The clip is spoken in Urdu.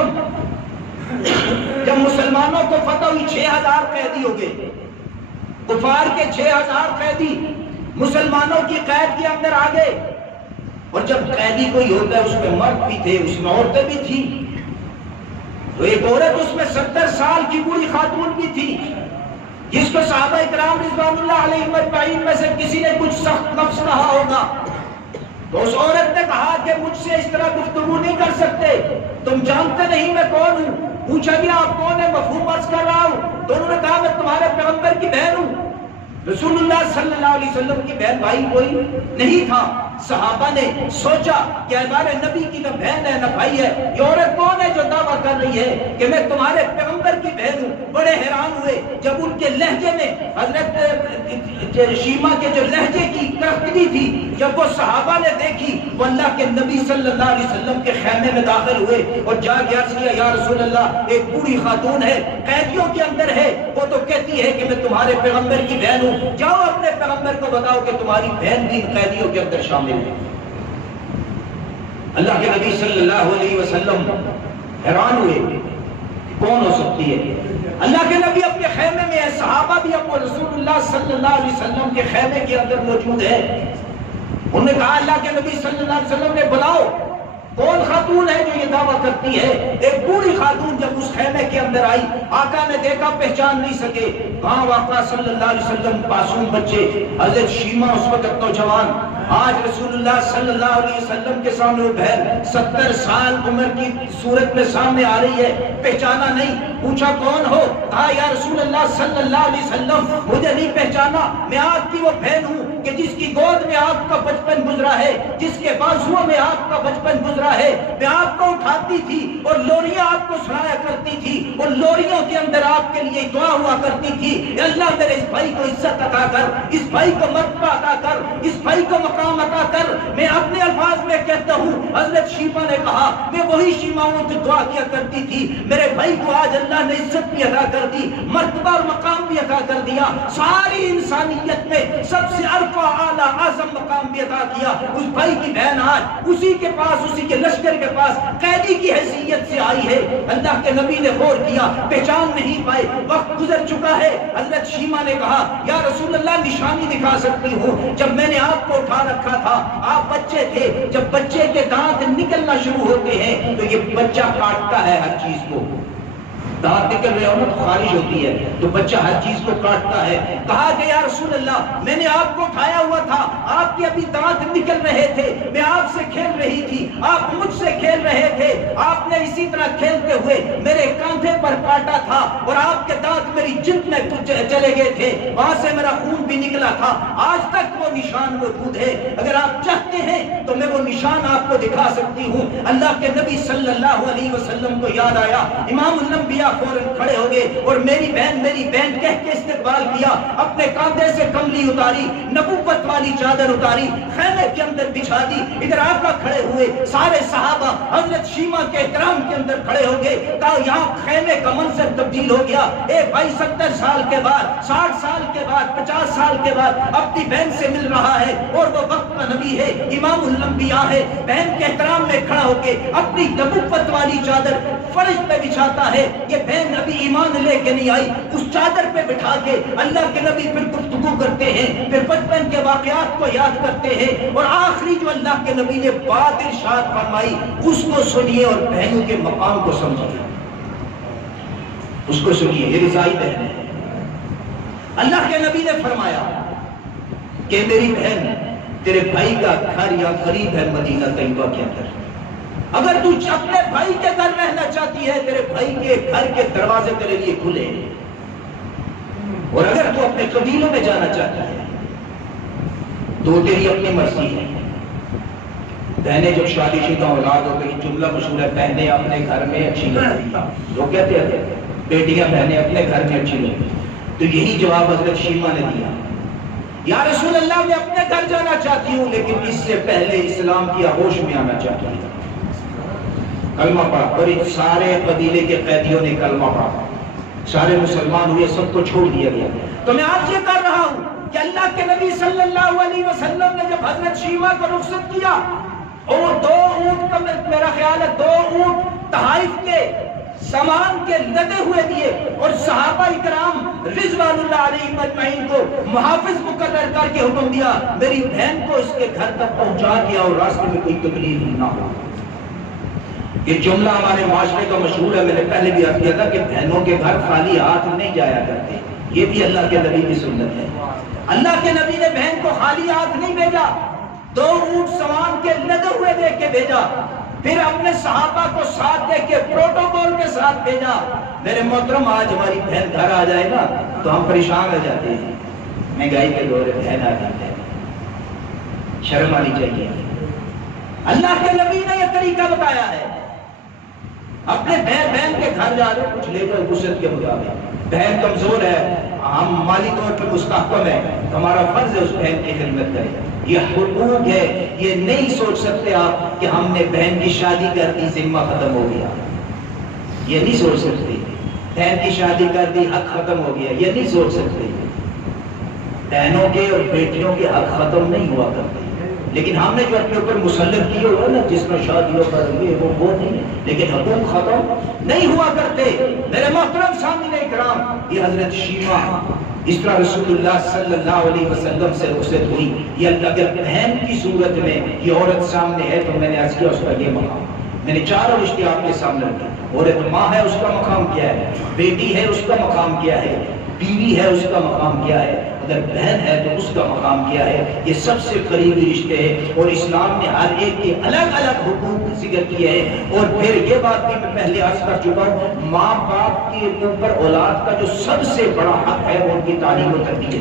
وسلم جب مسلمانوں کو فتح ہوئی 6000 قیدی ہو گئے، کفار کے 6000 قیدی مسلمانوں کی قید کے اندر آ گئے، اور جب قیدی کوئی ہوتا ہے اس میں مرد بھی تھے، اس میں عورتیں بھی تھیں، تو ایک عورت اس میں 70 سال کی بوڑھی خاتون بھی تھی جس کو صحابہ اکرام رضوان اللہ علیہم اجمعین میں سے کسی نے کچھ سخت لفظ کہا ہوگا، تو اس عورت نے کہا کہ مجھ سے اس طرح گفتگو نہیں کر سکتے، تم جانتے نہیں میں کون ہوں؟ پوچھا گیا آپ کون ہے؟ مفہوم عرض کر رہا ہوں، تو انہوں نے کہا میں تمہارے پیغمبر کی بہن ہوں۔ رسول اللہ صلی اللہ علیہ وسلم کی بہن بھائی کوئی نہیں تھا، صحابہ نے سوچا کہ ہمارے نبی کی نہ بہن ہے نہ بھائی ہے، یہ عورت کون ہے جو دعویٰ کر رہی ہے کہ میں تمہارے پیغمبر کی بہن ہوں؟ بڑے حیران ہوئے جب ان کے لہجے میں حضرت شیما کے جو لہجے کی کرختگی تھی جب وہ صحابہ نے دیکھی، وہ اللہ کے نبی صلی اللہ علیہ وسلم کے خیمے میں داخل ہوئے اور جا کے عرض کیا یا رسول اللہ ایک بوڑھی خاتون ہے قیدیوں کے اندر ہے، وہ تو کہتی ہے کہ میں تمہارے پیغمبر کی بہن ہوں، جاؤ اپنے پیغمبر کو بتاؤ کہ تمہاری بہن بھی قیدیوں کے اندر شامل ہے۔ اللہ کے نبی صلی اللہ علیہ وسلم حیران ہوئے کون ہو سکتی ہے؟ اللہ کے نبی اپنے خیمے میں ہے، صحابہ بھی اب رسول اللہ صلی اللہ علیہ وسلم کے خیمے کے اندر موجود ہے۔ انہوں نے کہا اللہ کے نبی صلی اللہ علیہ وسلم نے بلاؤ کون خاتون ہے جو یہ دعویٰ کرتی ہے؟ ایک بوڑھی خاتون جب اس خیمے کے اندر آئی، آقا نے دیکھا پہچان نہیں سکے، کہاں آقا صلی اللہ علیہ وسلم معصوم بچے، حضرت شیما اس وقت نوجوان، آج رسول اللہ صلی اللہ علیہ وسلم کے سامنے وہ بہن 70 سال عمر کی صورت میں سامنے آ رہی ہے، پہچانا نہیں، پوچھا کون ہو؟ کہا یا رسول اللہ صلی اللہ علیہ وسلم مجھے نہیں پہچانا، میں آپ کی وہ بہن ہوں کہ جس کی گود میں آپ کا بچپن گزرا ہے، جس کے بازوؤں میں آپ کا بچپن گزرا ہے، میں آپ کو اٹھاتی تھی اور لوریاں آپ کو سنایا کرتی تھی، اور لوریوں کے اندر آپ کے لیے دعا ہوا کرتی تھی، اے اللہ میرے اس بھائی کو عزت عطا کر، اس بھائی کو مرتبہ عطا کر، اس بھائی کو مقام عطا کر۔ میں اپنے الفاظ میں کہتا ہوں حضرت شیما نے کہا میں وہی شیما ہوں جو دعا کیا کرتی تھی، میرے بھائی کو آج اللہ نے عزت بھی عطا کر دی، مرتبہ اور مقام بھی عطا کر دیا، ساری انسانیت میں سب سے عرفہ اعلیٰ اعظم مقام بھی عطا کیا۔ اس بھائی کی بہن آج اسی کے پاس، اسی کے لشکر کے پاس قیدی کی حیثیت سے آئی ہے۔ اللہ کے نبی نے غور کیا، پہچان نہیں پائے، وقت گزر چکا ہے۔ حضرت شیما نے کہا یا رسول اللہ نشانی دکھا سکتی ہوں، جب میں نے آپ کو اٹھا رکھا تھا آپ بچے تھے، جب بچے کے دانت نکلنا شروع ہوتے ہیں تو یہ بچہ کاٹتا ہے ہر چیز کو، دانت نکل رہے ہو نا تو خارج ہوتی ہے تو بچہ ہر چیز کو کاٹتا ہے۔ کہا کہ یا رسول اللہ میں نے آپ کو اٹھایا ہوا تھا، آپ کے ابھی دانت نکل رہے تھے، میں آپ سے کھیل رہی تھی، آپ مجھ سے کھیل رہے تھے، آپ نے اسی طرح کھیلتے ہوئے میرے کاندھے پر کاٹا تھا اور آپ کے دانت میری جلد میں چلے گئے تھے، وہاں سے میرا خون بھی نکلا تھا، آج تک وہ نشان موجود ہے، اگر آپ چاہتے ہیں تو میں وہ نشان آپ کو دکھا سکتی ہوں۔ اللہ کے نبی صلی اللہ علیہ وسلم کو یاد آیا، امام الانبیاء فوراً کھڑے ہو گئے اور میری بہن کہہ کے استقبال کیا، اپنے کاندھے سے کملی اتاری، نبوت والی چادر اتاری، خیمے کے اندر بچھا دی، ادھر آقا کھڑے ہوئے، سارے صحابہ حضرت شیما کے احترام کے اندر کھڑے ہو گئے، کہا یہاں خیمے کا منظر تبدیل ہو گیا، ایک بھائی 70 سال کے بعد، 60 سال کے بعد، 50 سال کے بعد اپنی بہن سے مل رہا ہے، اور وہ وقت کا نبی ہے، امام الانبیاء ہے، بہن کے احترام میں کھڑا ہو کے اپنی نبوت والی چادر فرش پہ بچھاتا ہے۔ یہ بہن ابھی ایمان لے کے نہیں آئی، اس چادر پہ بٹھا کے اللہ کے نبی پھر گفتگو کرتے ہیں، پھر بچپن کے واقعات کو یاد کرتے ہیں، اور آخری جو اللہ کے نبی نے بات ارشاد فرمائی اس کو سنیے اور بہنوں کے مقام کو سمجھیے، اس کو سنیے، یہ رضائی بہن ہے۔ اللہ کے نبی نے فرمایا کہ میری بہن تیرے بھائی کا گھر یا قریب ہے مدینہ طیبہ کے اندر، اگر تو اپنے بھائی کے گھر رہنا چاہتی ہے تیرے بھائی کے گھر کے دروازے تیرے لیے کھلے، اور اگر تو اپنے قبیلوں میں جانا چاہتی ہے تو تیری اپنی مرضی ہے۔ بہنیں جب شادی شدہ اولاد ہو گئی، جملہ مشہور ہے بہنیں اپنے گھر میں اچھی لگتی ہیں، لوگ کہتے ہیں بیٹیاں بہنیں اپنے گھر میں اچھی لگتی ہیں، تو یہی جواب حضرت شیما نے دیا، یا رسول اللہ میں اپنے گھر جانا چاہتی ہوں لیکن اس سے پہلے اسلام کی آغوش میں آنا چاہتی ہوں۔ کلمہ پڑھا، اور سارے قبیلے کے قیدیوں نے کلمہ پڑھا، سارے مسلمان ہوئے، سب کو چھوڑ دیا گیا۔ تو میں آج یہ کر رہا ہوں کہ اللہ کے نبی صلی اللہ علیہ وسلم نے جب حضرت شیما کو رخصت کیا اور 2 اونٹ کا میرا خیال ہے 2 اونٹ تحائف کے سامان کے لدے ہوئے دیے، اور صحابہ اکرام رضوان اللہ علیہم اجمعین کو محافظ مقرر کر کے حکم دیا میری بہن کو اس کے گھر تک پہنچا دیا اور راستے میں کوئی تکلیف نہ ہو۔ یہ جملہ ہمارے معاشرے کا مشہور ہے، میں نے پہلے بھی عرض کیا تھا کہ بہنوں کے گھر خالی ہاتھ نہیں جایا کرتے، یہ بھی اللہ کے نبی کی سنت ہے۔ اللہ کے نبی نے بہن کو خالی ہاتھ نہیں بھیجا، 2 اونٹ سامان کے لدے ہوئے دے کے بھیجا، پھر اپنے صحابہ کو ساتھ دے کے پروٹوکول کے ساتھ بھیجا۔ میرے محترم آج ہماری بہن گھر آ جائے نا تو ہم پریشان ہو جاتے ہیں، مہنگائی کے دور میں بہن آ جاتے ہیں، شرم آنی چاہیے۔ اللہ کے نبی نے یہ طریقہ بتایا ہے، اپنے بہن کے گھر جا رہے کچھ لے کر وسعت کے مطابق، بہن کمزور ہے، ہم مالی طور پر مستحکم ہے، ہمارا فرض ہے اس بہن کی خدمت کریں، یہ حقوق ہے۔ یہ نہیں سوچ سکتے آپ کہ ہم نے بہن کی شادی کر دی ذمہ ختم ہو گیا، یہ نہیں سوچ سکتے، بہن کی شادی کر دی حق ختم ہو گیا، یہ نہیں سوچ سکتے۔ بہنوں کے اور بیٹیوں کے حق ختم نہیں ہوا کرتے، لیکن ہم نے جو اپنے اوپر مسلط کیے ہوئے نا جس میں شادیوں پر ہوئے وہ نہیں، لیکن حقوق ختم نہیں ہوا کرتے۔ میرے محترم سامعین اکرام، یہ حضرت شیمہ اس طرح رسول اللہ صلی اللہ علیہ وسلم سے رخصت ہوئی، یہ اللہ کے بہن کی صورت میں یہ عورت سامنے ہے تو میں نے عرض کیا اس کا یہ مقام، میں نے 4 رشتے آپ کے سامنے رکھے۔ عورت ماں ہے، اس کا مقام کیا ہے، بیٹی ہے، اس کا مقام کیا ہے، بیوی ہے، اس کا مقام کیا ہے، اگر بہن ہے تو اس کا مقام کیا ہے۔ یہ سب سے قریبی رشتے ہیں، اور اسلام نے ہر ایک کے الگ الگ حقوق ذکر کیے ہیں۔ اور پھر یہ بات بھی میں پہلے عرض کر چکا ہوں، ماں باپ کے اوپر اولاد کا جو سب سے بڑا حق ہے وہ ان کی تعلیم و تربیت ہے۔